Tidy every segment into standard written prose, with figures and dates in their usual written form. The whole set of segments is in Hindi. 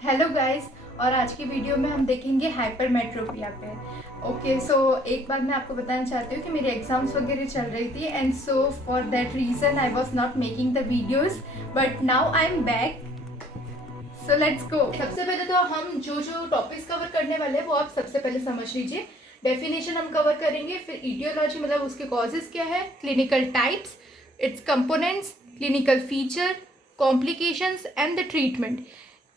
Hello guys. और आज की वीडियो में हम देखेंगे हाइपरमेट्रोपिया पे। ओके सो एक बात मैं आपको बताना चाहती हूँ कि मेरी एग्जाम्स वगैरह चल रही थी and so for that reason I was not making the videos, but now I am back. So let's go. सबसे पहले तो हम जो जो टॉपिक्स कवर करने वाले हैं वो आप सबसे पहले समझ लीजिए। डेफिनेशन हम कवर करेंगे, फिर इटियोलॉजी मतलब उसके कॉजेज क्या है, clinical types, it's components, clinical feature, complications and the treatment.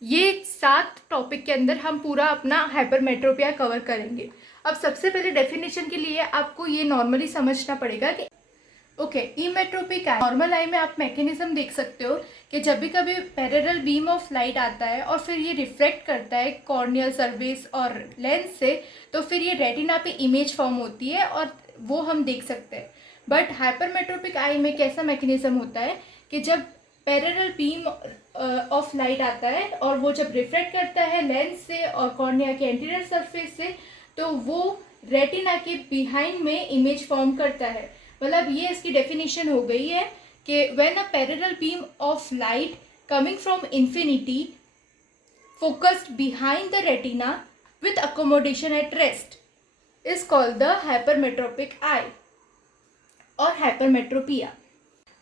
ये 7 टॉपिक के अंदर हम पूरा अपना हाइपरमेट्रोपिया कवर करेंगे। अब सबसे पहले डेफिनेशन के लिए आपको ये नॉर्मली समझना पड़ेगा कि ओके इमेट्रोपिक आई, नॉर्मल आई में आप मैकेनिज्म देख सकते हो कि जब भी कभी पैरेलल बीम ऑफ लाइट आता है और फिर ये रिफ्लेक्ट करता है कॉर्नियल सर्फेस और लेंस से, तो फिर ये रेटिना पे इमेज फॉर्म होती है और वो हम देख सकते हैं। बट हाइपरमेट्रोपिक आई में कैसा मैकेनिज्म होता है कि जब पैरेलल बीम ऑफ लाइट आता है और वो जब रिफ्लेक्ट करता है लेंस से और कॉर्निया के एंटीरियर सरफेस से, तो वो रेटिना के बिहाइंड में इमेज फॉर्म करता है। मतलब ये इसकी डेफिनेशन हो गई है कि when a parallel beam of light coming from infinity focused behind the retina with accommodation at rest is called the hypermetropic eye और hypermetropia।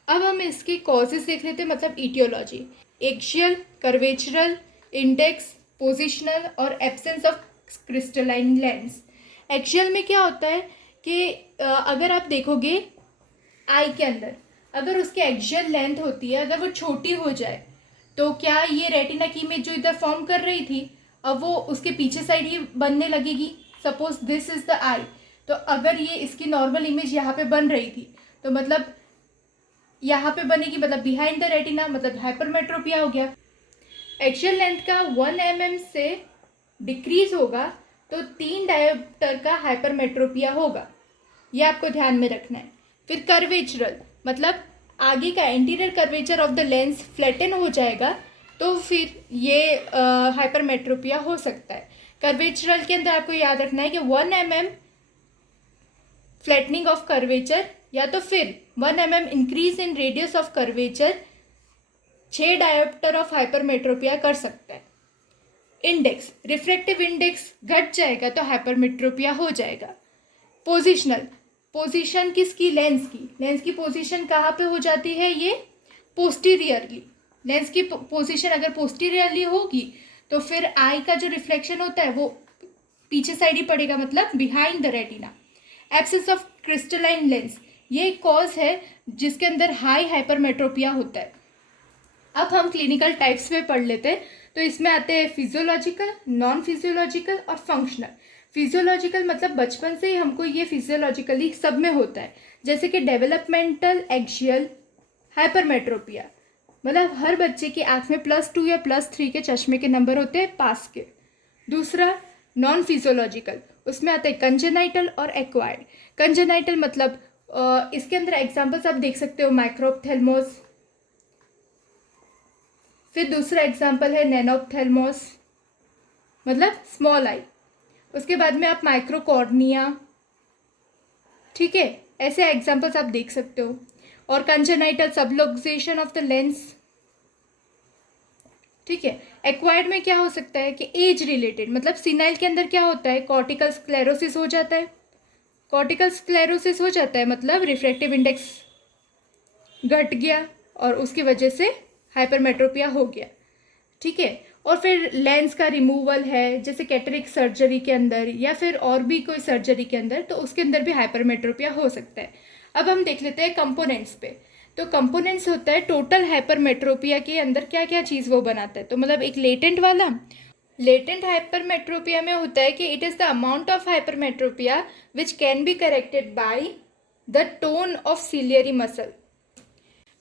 अब हम इसके कॉजेज देख लेते हैं, मतलब इटियोलॉजी। एक्सियल, कर्वेचरल, इंडेक्स, पोजिशनल और absence of crystalline lens. Axial में क्या होता है कि अगर आप देखोगे आई के अंदर, अगर उसकी एक्सियल लेंथ होती है, अगर वो छोटी हो जाए तो क्या ये रेटिना की इमेज जो इधर फॉर्म कर रही थी अब वो उसके पीछे साइड ही बनने लगेगी। सपोज दिस इज द आई, तो अगर ये इसकी नॉर्मल इमेज यहाँ पे बन रही थी तो मतलब यहाँ पे बनेगी, मतलब बिहाइंड द रेटिना, मतलब हाइपरमेट्रोपिया हो गया। एक्सियल लेंथ का 1 mm से डिक्रीज होगा तो 3 डायोप्टर का हाइपरमेट्रोपिया होगा, ये आपको ध्यान में रखना है। फिर कर्वेचरल मतलब आगे का anterior curvature of the lens flatten हो जाएगा तो फिर ये हाइपरमेट्रोपिया हो सकता है। कर्वेचरल के अंदर आपको याद रखना है कि 1 mm फ्लैटनिंग ऑफ कर्वेचर या तो फिर 1 mm increase in radius of curvature 6 dioptre of hypermetropia कर सकता है। इंडेक्स, रिफ्रैक्टिव इंडेक्स घट जाएगा तो हाइपरमेट्रोपिया हो जाएगा। पोजिशनल, पोजीशन किसकी, लेंस की। लेंस की पोजीशन कहाँ पे हो जाती है, ये पोस्टीरियरली। लेंस की पोजीशन अगर पोस्टीरियरली होगी तो फिर आई का जो रिफ्लेक्शन होता है वो पीछे साइड ही पड़ेगा, मतलब behind the retina. Absence of crystalline lens, ये एक कॉज है जिसके अंदर हाई हाइपरमेट्रोपिया होता है। अब हम क्लिनिकल टाइप्स में पढ़ लेते हैं। तो इसमें आते हैं फिजियोलॉजिकल, नॉन फिजियोलॉजिकल और फंक्शनल। फिजियोलॉजिकल मतलब बचपन से ही हमको ये फिजियोलॉजिकली सब में होता है, जैसे कि डेवलपमेंटल एक्सियल हाइपरमेट्रोपिया, मतलब हर बच्चे की आँख में +2 या +3 के चश्मे के नंबर होते हैं पास के। दूसरा नॉन फिजियोलॉजिकल, उसमें आता है कंजेनाइटल और एक्वायर्ड। कंजेनाइटल मतलब इसके अंदर एग्जाम्पल्स आप देख सकते हो, माइक्रोप्थेल्मोस। फिर दूसरा एग्जाम्पल है नैनोप्थेल्मोस, मतलब स्मॉल आई। उसके बाद में आप माइक्रोकॉर्निया, ठीक है, ऐसे एग्जाम्पल्स आप देख सकते हो। और कंजेनाइटल सबलुक्सेशन ऑफ द लेंस, ठीक है। एक्वायर्ड में क्या हो सकता है कि एज रिलेटेड, मतलब सीनाइल के अंदर क्या होता है, कॉर्टिकल स्क्लेरोसिस हो जाता है। कॉर्टिकल स्क्लेरोसिस हो जाता है मतलब रिफ्रैक्टिव इंडेक्स घट गया और उसकी वजह से हाइपरमेट्रोपिया हो गया, ठीक है। और फिर लेंस का रिमूवल है, जैसे कैटरेक्ट सर्जरी के अंदर या फिर और भी कोई सर्जरी के अंदर, तो उसके अंदर भी हाइपरमेट्रोपिया हो सकता है। अब हम देख लेते हैं कंपोनेंट्स पे। तो कंपोनेंट्स होता है टोटल हाइपरमेट्रोपिया के अंदर क्या क्या चीज़ वो बनाता है। तो मतलब एक लेटेंट वाला, लेटेंट हाइपरमेट्रोपिया में होता है कि it is the amount of hypermetropia which can be corrected by the tone of ciliary muscle.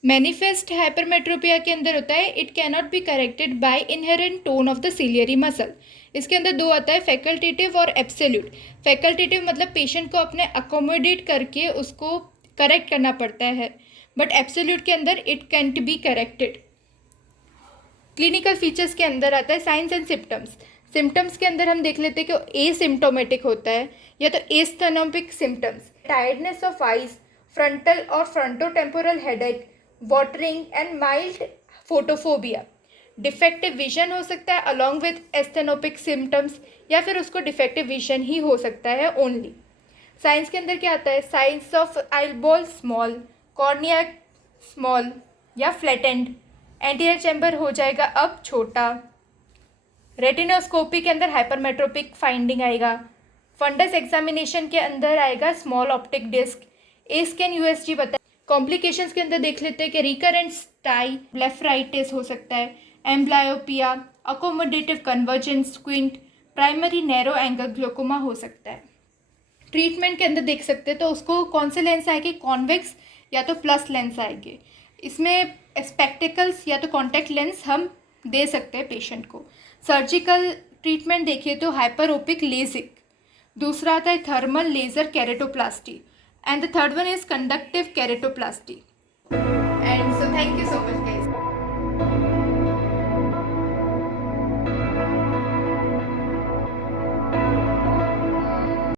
Manifest hypermetropia के अंदर होता है it cannot be corrected bye inherent tone of the ciliary muscle. इसके अंदर 2 आता है, फैकल्टेटिव और एब्सोल्यूट। फैकल्टेटिव मतलब पेशेंट को अपने अकोमोडेट करके उसको करेक्ट करना पड़ता है, बट एब्सोल्यूट के अंदर it cantt be corrected. Clinical features के अंदर आता है साइंस एंड सिम्टम्स। सिम्टम्स के अंदर हम देख लेते हैं कि एसिम्टोमेटिक होता है या तो asthenopic symptoms, tiredness of eyes, frontal और frontotemporal headache, watering and mild photophobia. Defective vision हो सकता है अलॉन्ग विथ एस्थेनोपिक सिम्टम्स, या फिर उसको डिफेक्टिव विजन ही हो सकता है ओनली। साइंस के अंदर क्या आता है, science of eyeball small, cornea small या फ्लैटेंड, एंटीरियर चैम्बर हो जाएगा अब छोटा, रेटिनोस्कोपी के अंदर हाइपरमेट्रोपिक फाइंडिंग आएगा, फंडस एग्जामिनेशन के अंदर आएगा स्मॉल ऑप्टिक डिस्क, ए स्कैन यूएसजी बताए। कॉम्प्लिकेशंस के अंदर देख लेते हैं कि रिकरेंट स्टाई ब्लेफराइटिस हो सकता है, amblyopia, accommodative convergence squint, primary narrow angle glaucoma हो सकता है। ट्रीटमेंट के अंदर देख सकते हैं तो उसको कौन से लेंस आएंगे, कॉन्वेक्स या तो प्लस लेंस आएंगे। इसमें स्पेक्टिकल्स या तो कॉन्टैक्ट लेंस हम दे सकते हैं पेशेंट को। सर्जिकल ट्रीटमेंट देखिए तो हाइपरोपिक लेजिक, दूसरा आता है thermal laser keratoplasty, and the third one is conductive केरेटोप्लास्टी।